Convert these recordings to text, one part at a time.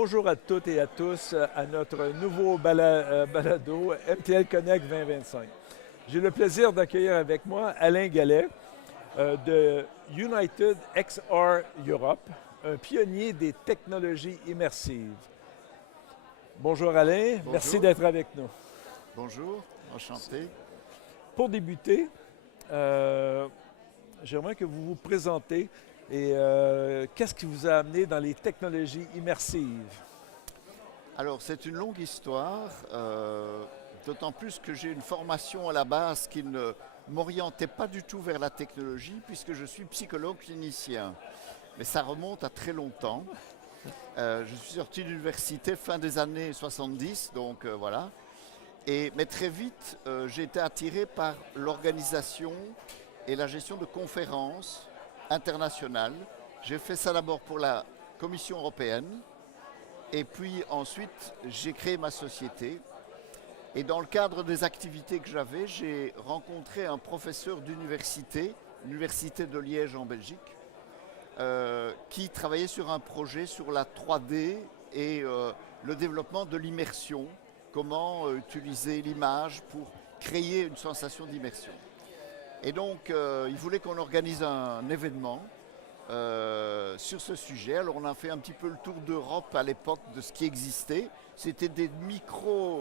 Bonjour à toutes et à tous à notre nouveau balado MTL Connect 2025. J'ai le plaisir d'accueillir avec moi Alain Gallet de United XR Europe, un pionnier des technologies immersives. Bonjour Alain, merci Bonjour, d'être avec nous. bonjour, enchanté. Pour débuter, j'aimerais que vous vous présentez et qu'est-ce qui vous a amené dans les technologies immersives? Alors c'est une longue histoire, d'autant plus que j'ai une formation à la base qui ne m'orientait pas du tout vers la technologie puisque je suis psychologue clinicien. Mais ça remonte à très longtemps. Je suis sorti de l'université fin des années 70, donc voilà. Mais très vite, j'ai été attiré par l'organisation et la gestion de conférences internationales. J'ai fait ça d'abord pour la Commission européenne et puis ensuite j'ai créé ma société. Et dans le cadre des activités que j'avais, j'ai rencontré un professeur d'université, l'Université de Liège en Belgique, qui travaillait sur un projet sur la 3D et le développement de l'immersion, comment utiliser l'image pour créer une sensation d'immersion. Et donc, il voulait qu'on organise un événement sur ce sujet. Alors, on a fait un petit peu le tour d'Europe à l'époque de ce qui existait. C'était des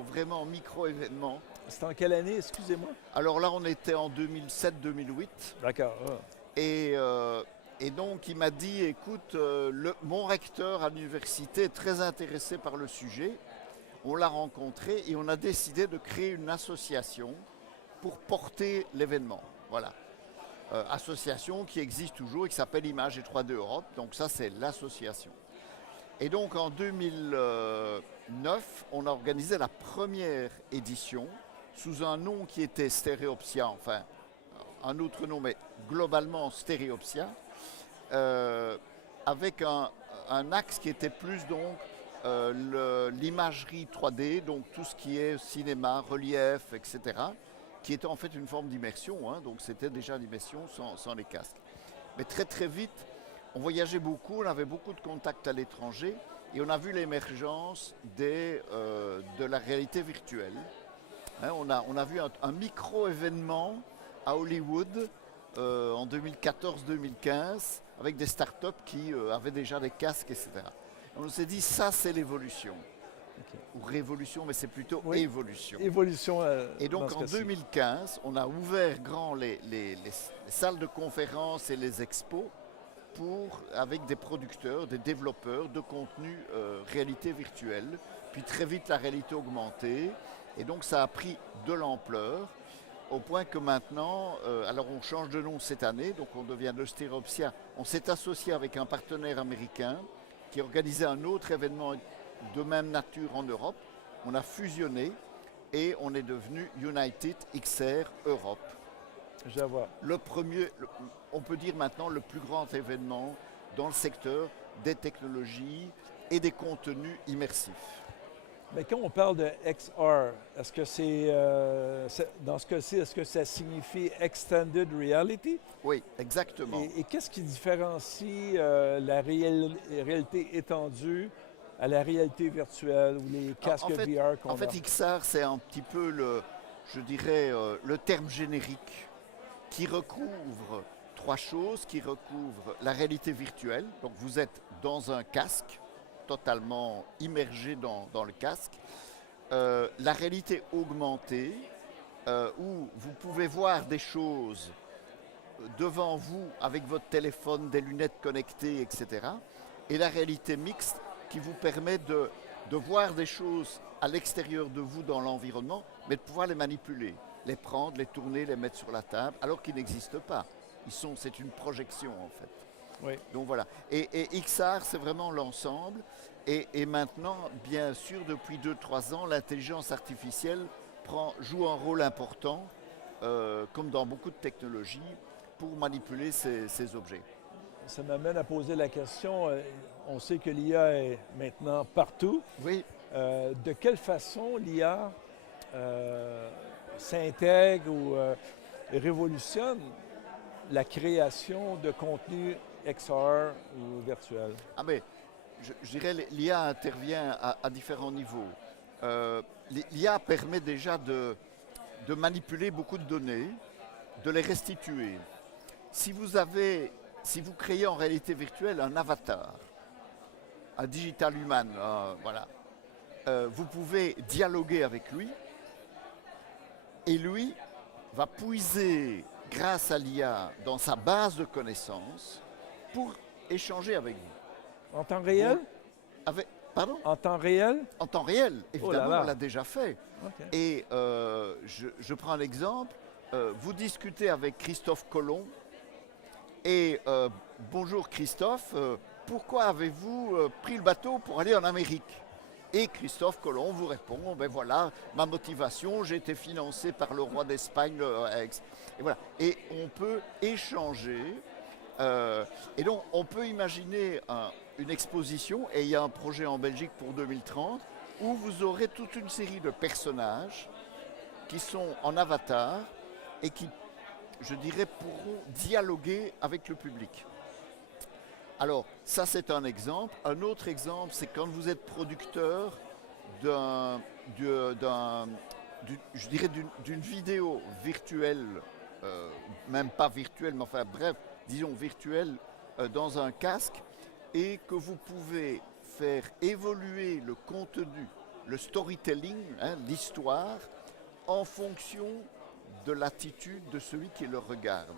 vraiment micro-événements. C'était en quelle année, excusez-moi? Alors là, on était en 2007-2008. D'accord. Et, et donc, il m'a dit, écoute, mon recteur à l'université est très intéressé par le sujet. On l'a rencontré et on a décidé de créer une association pour porter l'événement. Voilà. Association qui existe toujours et qui s'appelle Image et 3D Europe. Donc ça, c'est l'association. Et donc, en 2009, on a organisé la première édition sous un nom qui était Stéréopsia, enfin, un autre nom, mais globalement Stéréopsia, avec un axe qui était plus donc l'imagerie 3D, donc tout ce qui est cinéma, relief, etc., qui était en fait une forme d'immersion, hein, donc c'était déjà l'immersion sans les casques. Mais très très vite, on voyageait beaucoup, on avait beaucoup de contacts à l'étranger et on a vu l'émergence de la réalité virtuelle. Hein, on a vu un micro-événement à Hollywood en 2014-2015 avec des startups qui avaient déjà des casques, etc. On s'est dit, ça c'est l'évolution. Okay. Ou révolution, mais c'est plutôt oui, évolution. Évolution. Et donc en 2015, on a ouvert grand les salles de conférences et les expos avec des producteurs, des développeurs de contenu réalité virtuelle, puis très vite la réalité augmentée. Et donc ça a pris de l'ampleur au point que maintenant, alors on change de nom cette année, donc on devient le Stéréopsia. On s'est associé avec un partenaire américain qui organisait un autre événement de même nature en Europe. On a fusionné et on est devenu United XR Europe. Je vois. Le premier, on peut dire maintenant le plus grand événement dans le secteur des technologies et des contenus immersifs. Mais quand on parle de XR, est-ce que dans ce cas-ci, est-ce que ça signifie Extended Reality? Oui, exactement. Et qu'est-ce qui différencie la réalité étendue à la réalité virtuelle ou les casques VR qu'on a? En fait, XR, c'est un petit peu je dirais, le terme générique qui recouvre trois choses, qui recouvre la réalité virtuelle. Donc vous êtes dans un casque, totalement immergé dans le casque. La réalité augmentée, où vous pouvez voir des choses devant vous avec votre téléphone, des lunettes connectées, etc. Et la réalité mixte qui vous permet de voir des choses à l'extérieur de vous dans l'environnement, mais de pouvoir les manipuler, les prendre, les tourner, les mettre sur la table, alors qu'ils n'existent pas. C'est une projection en fait. Oui. Donc voilà. Et XR, c'est vraiment l'ensemble. Et maintenant, bien sûr, depuis 2-3 ans, l'intelligence artificielle joue un rôle important, comme dans beaucoup de technologies, pour manipuler ces objets. Ça m'amène à poser la question, on sait que l'IA est maintenant partout. Oui. De quelle façon l'IA s'intègre ou révolutionne la création de contenu XR ou virtuel? Ah mais je dirais l'IA intervient à différents niveaux. L'IA permet déjà de manipuler beaucoup de données, de les restituer. Si vous créez en réalité virtuelle un avatar, un digital human, voilà, vous pouvez dialoguer avec lui et lui va puiser grâce à l'IA dans sa base de connaissances pour échanger avec vous. En temps réel? Pardon? En temps réel? En temps réel, évidemment, Oh là là. on l'a déjà fait. OK. Et je prends un exemple. Vous discutez avec Christophe Colomb et bonjour Christophe, pourquoi avez-vous pris le bateau pour aller en Amérique? Et Christophe Colomb vous répond, ben voilà, ma motivation, j'ai été financé par le roi d'Espagne, et voilà. Et on peut échanger. Et donc, on peut imaginer une exposition, et il y a un projet en Belgique pour 2030, où vous aurez toute une série de personnages qui sont en avatar et qui, je dirais, pourront dialoguer avec le public. Alors, ça c'est un exemple. Un autre exemple, c'est quand vous êtes producteur d'une vidéo virtuelle, même pas virtuelle, mais enfin bref, disons virtuelle, dans un casque, et que vous pouvez faire évoluer le contenu, le storytelling, l'histoire, en fonction de l'attitude de celui qui le regarde.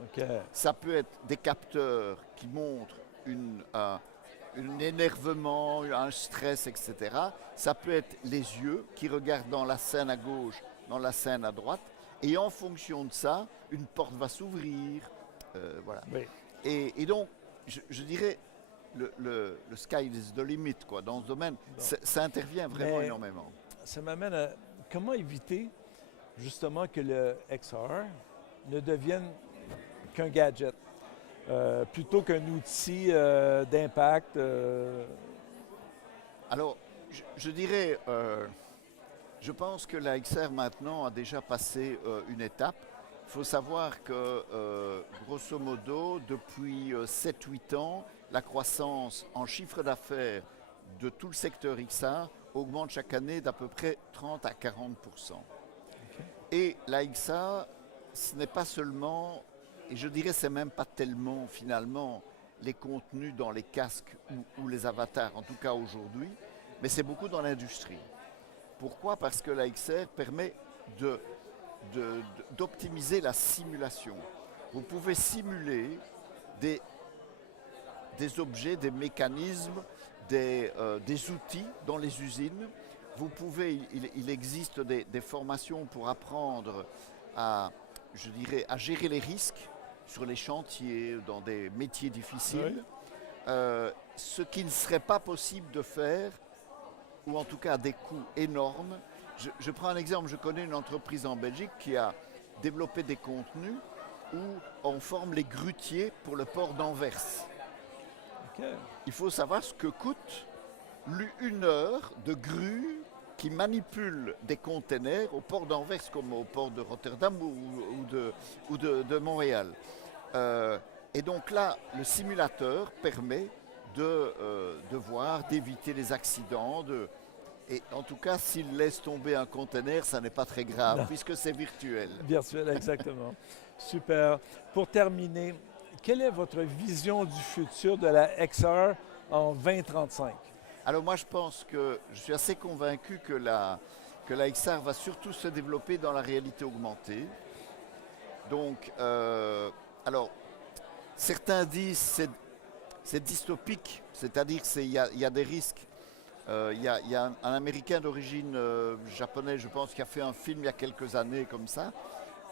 OK. Ça peut être des capteurs qui montrent un énervement, un stress, etc. Ça peut être les yeux qui regardent dans la scène à gauche, dans la scène à droite. Et en fonction de ça, une porte va s'ouvrir. Voilà. Oui. Et donc, je dirais, le sky is the limit, quoi. Dans ce domaine, ça intervient vraiment énormément. Ça m'amène à comment éviter justement que le XR ne devienne qu'un gadget, plutôt qu'un outil d'impact. Alors, je dirais, je pense que la XR maintenant a déjà passé une étape. Il faut savoir que, grosso modo, depuis 7-8 ans, la croissance en chiffre d'affaires de tout le secteur XR augmente chaque année d'à peu près 30 à 40%. Okay. Et la XR, ce n'est pas seulement, et je dirais c'est même pas tellement finalement les contenus dans les casques ou les avatars, en tout cas aujourd'hui, mais c'est beaucoup dans l'industrie. Pourquoi? Parce que la XR permet d'optimiser la simulation. Vous pouvez simuler des objets, des mécanismes, des outils dans les usines. Vous pouvez, il existe des formations pour apprendre à gérer les risques sur les chantiers, dans des métiers difficiles. Oui. Ce qui ne serait pas possible de faire, ou en tout cas à des coûts énormes. Je prends un exemple, je connais une entreprise en Belgique qui a développé des contenus où on forme les grutiers pour le port d'Anvers. Okay. Il faut savoir ce que coûte une heure de grue qui manipule des containers au port d'Anvers comme au port de Rotterdam ou de Montréal. Et donc là, le simulateur permet de voir, d'éviter les accidents. Et en tout cas, s'il laisse tomber un conteneur, ça n'est pas très grave, puisque c'est virtuel. Virtuel, exactement. Super. Pour terminer, quelle est votre vision du futur de la XR en 2035? Alors moi, je pense que je suis assez convaincu que la XR va surtout se développer dans la réalité augmentée. Donc, alors, certains disent c'est dystopique, c'est-à-dire qu'il y a des risques. Il y a un Américain d'origine japonaise, je pense, qui a fait un film il y a quelques années comme ça.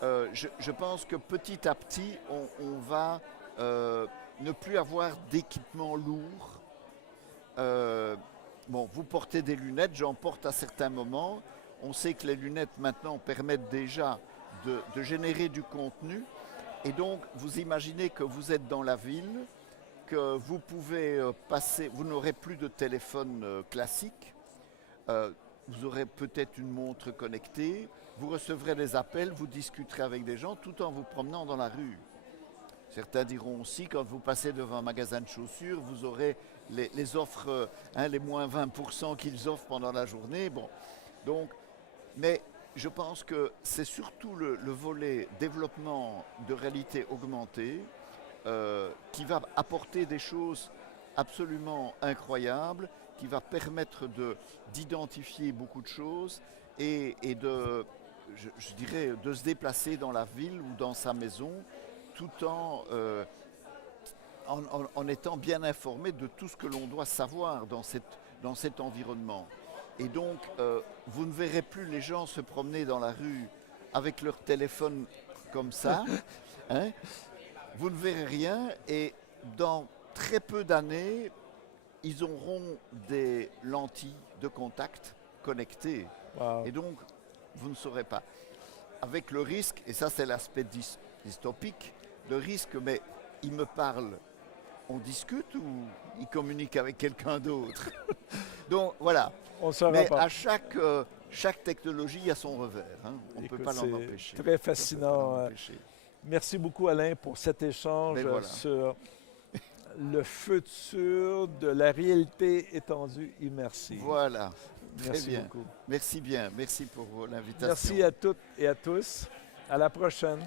Je pense que petit à petit, on va ne plus avoir d'équipement lourd. Bon, vous portez des lunettes, j'en porte à certains moments. On sait que les lunettes maintenant permettent déjà de générer du contenu. Et donc, vous imaginez que vous êtes dans la ville, que vous pouvez passer, vous n'aurez plus de téléphone classique, vous aurez peut-être une montre connectée, vous recevrez des appels, vous discuterez avec des gens tout en vous promenant dans la rue. Certains diront aussi, quand vous passez devant un magasin de chaussures, vous aurez les offres, les moins 20% qu'ils offrent pendant la journée. Bon, donc, mais je pense que c'est surtout le volet développement de réalité augmentée qui va apporter des choses absolument incroyables, qui va permettre d'identifier beaucoup de choses et je dirais, de se déplacer dans la ville ou dans sa maison tout en étant bien informé de tout ce que l'on doit savoir dans cet environnement. Et donc, vous ne verrez plus les gens se promener dans la rue avec leur téléphone comme ça. Hein. Vous ne verrez rien et dans très peu d'années, ils auront des lentilles de contact connectées. Wow. Et donc, vous ne saurez pas. Avec le risque, et ça c'est l'aspect dystopique, le risque, mais il me parle, on discute ou il communique avec quelqu'un d'autre. Donc voilà. On saura Mais pas. à chaque technologie a son revers. Hein. On ne peut pas l'en empêcher. Très fascinant. Merci beaucoup Alain pour cet échange voilà. sur le futur de la réalité étendue immersive. Voilà. Merci bien. beaucoup. Merci bien. Merci pour l'invitation. Merci à toutes et à tous. À la prochaine.